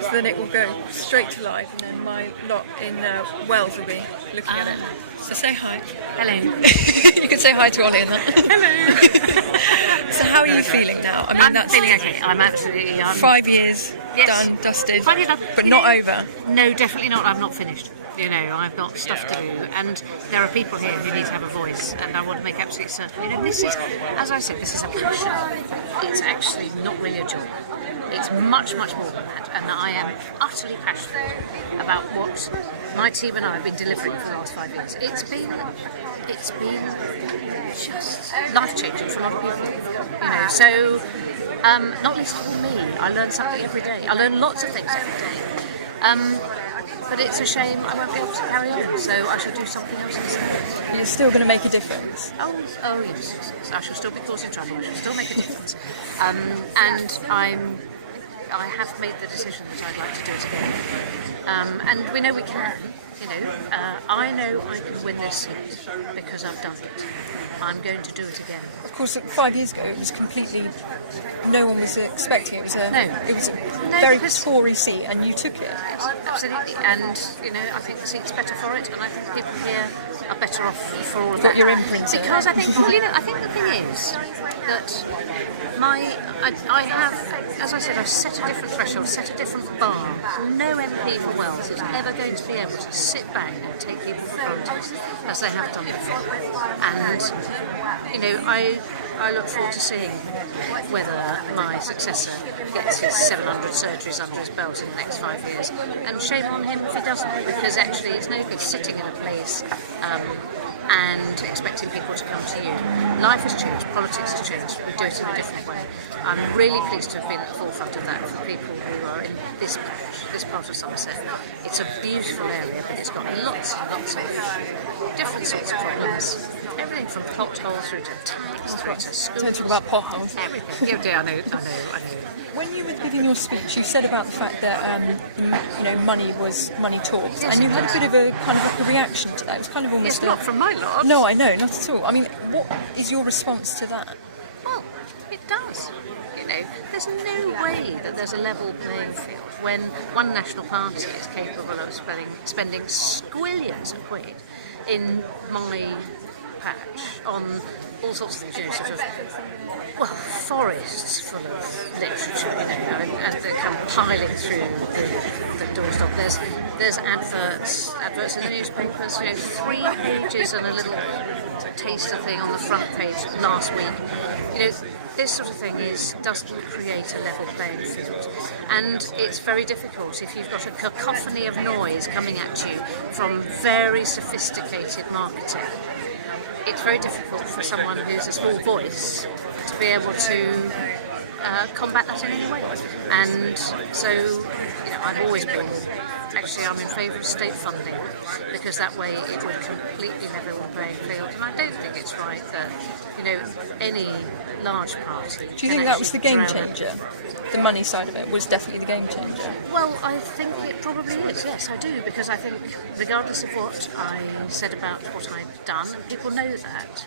So then it will go straight to live, and then my lot in Wales will be looking at it. So say hi. Hello. You can say hi to Ollie and that. Hello. So how are you feeling now? I mean, I'm that's feeling okay. I'm absolutely 5 years Yes. done, dusted, 5 years done. but not over. No, definitely not. I'm not finished. You know, I've got stuff to do, and there are people here who need to have a voice, and I want to make absolutely certain. You know, this is, as I said, this is a passion. It's actually not really a job. It's much, much more than that, and I am utterly passionate about what my team and I have been delivering for the last 5 years. It's been just life-changing for a lot of people. You know, so not least of all me. I learn something every day. I learn lots of things every day. But it's a shame I won't be able to carry on, so I shall do something else instead. You're still going to make a difference. Oh yes. I shall still be causing trouble. I shall still make a difference. And I have made the decision that I'd like to do it again. And we know we can. You know, I know I can win this seat because I've done it. I'm going to do it again. Of course, 5 years ago, it was completely. No one was expecting it. It was a very Tory seat, and you took it. Absolutely, and you know, I think the seat's better for it, and I think people here are better off for all of that. Your imprint. Because I think, well, you know, I think the thing is that I have, as I said, I've set a different threshold, set a different bar. No MP for Wales is ever going to be able to sit back and take people for granted as they have done before. And you know, I look forward to seeing whether my successor gets his 700 surgeries under his belt in the next 5 years. And shame on him if he doesn't, because actually it's no good sitting in a place and expecting people to come to you. Life has changed, politics has changed, we do it in a different way. I'm really pleased to have been at the forefront of that for people who are in this part of Somerset. It's a beautiful area, but it's got lots and lots of different sorts of problems. Everything from potholes through to tanks, through to schools. Don't talk about potholes. Everything. Yeah, I know. When you were giving your speech, you said about the fact that you know, money talks, Yes, and you it had does. a bit of a kind of like a reaction to that. It was kind of almost It's not from my lot. No, I know, not at all. I mean, what is your response to that? Well, it does. You know, there's no way that there's a level playing field when one national party is capable of spending squillions of quid in my patch on all sorts of, you know, sort of, well, forests full of literature, you know, as they come piling through the doorstep. There's adverts in the newspapers, you know, 3 pages and a little taster thing on the front page last week. You know, this sort of thing doesn't create a level playing field, and it's very difficult if you've got a cacophony of noise coming at you from very sophisticated marketing. It's very difficult for someone who's a small voice to be able to combat that in any way. And so, you know, I've always been. Actually, I'm in favour of state funding because that way it would completely level the playing field. And I don't think it's right that, you know, any large party. Do you think that was the game changer? The money side of it was definitely the game changer. Well, I think it probably is. Yes, I do, because I think, regardless of what I said about what I'd done, people know that.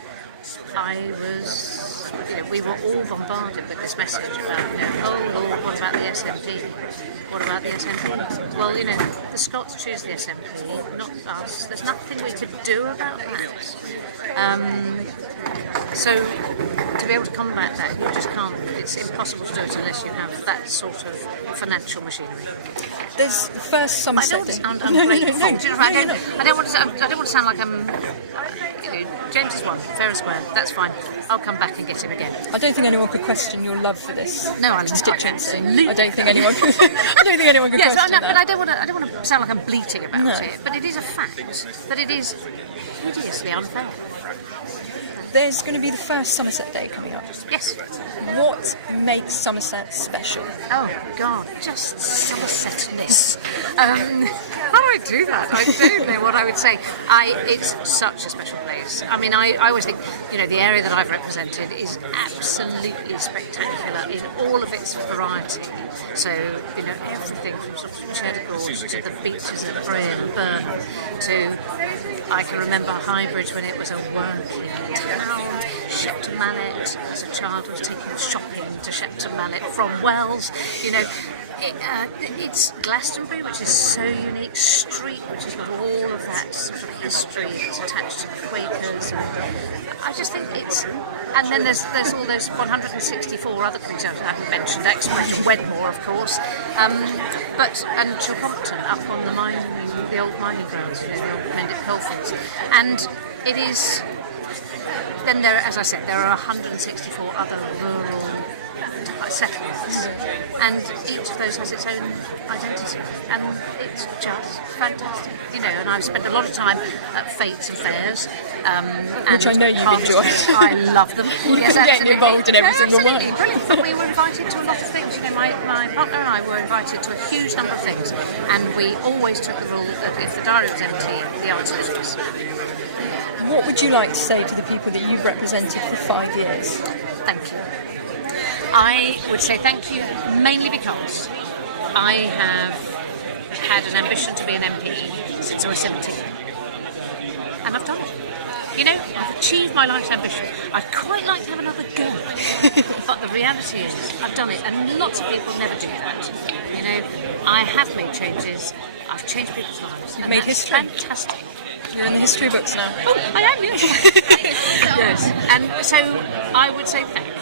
I was, you know, we were all bombarded with this message about, you know, oh Lord, what about the SNP? What about the SNP? Well, you know, the Scots choose the SNP, not us. There's nothing we could do about that. So, to be able to combat that, you just can't. It's impossible to do it unless you have that sort of financial machinery. There's the first Somerset. I don't sound ungrateful. I don't want to sound like I'm. You know, James has won, fair and square. That's fine. I'll come back and get him again. I don't think anyone could question your love for this No, constituency. absolutely. I don't think anyone could. I don't think anyone could Yes, question but that. I don't want to sound like I'm bleating about No. it. But it is a fact that it is hideously unfair. There's going to be the first Somerset Day coming up. Yes. What makes Somerset special? Oh God, just Somersetness. How do I do that? I don't know what I would say. It's such a special place. I mean, I always think, you know, the area that I've represented is absolutely spectacular in all of its variety. So, you know, everything from sort of Cheddar Gorge to the beaches of Bray and Burnham to, I can remember Highbridge when it was a working town. Shepton Mallet, as a child, was taking shopping to Shepton Mallet from Wells. You know, It's Glastonbury, which is so unique. Street, which is with all of that sort of history that's attached to the Quakers. And I just think it's. And then there's all those 164 other things I haven't mentioned. Xperia, Wedmore, of course, and Chilcompton up on the old mining grounds, the old Mendip Coalfields, and it is. Then there, as I said, there are 164 other rural settlements, and each of those has its own identity, and it's just fantastic, and I've spent a lot of time at fetes and fairs, which I know you've enjoyed. I love them. Yes, Getting involved in every single one. Brilliant. But we were invited to a lot of things. My partner and I were invited to a huge number of things, and we always took the rule that if the diary was empty, the answer was yes. What would you like to say to the people that you've represented for 5 years? Thank you. I would say thank you mainly because I have had an ambition to be an MP since I was 17. And I've done it. I've achieved my life's ambition. I'd quite like to have another go. But the reality is, I've done it, and lots of people never do that. I have made changes. I've changed people's lives. You've made history. Fantastic. You're in the history books now. Oh, I am, yes. Yes. And so I would say thank you.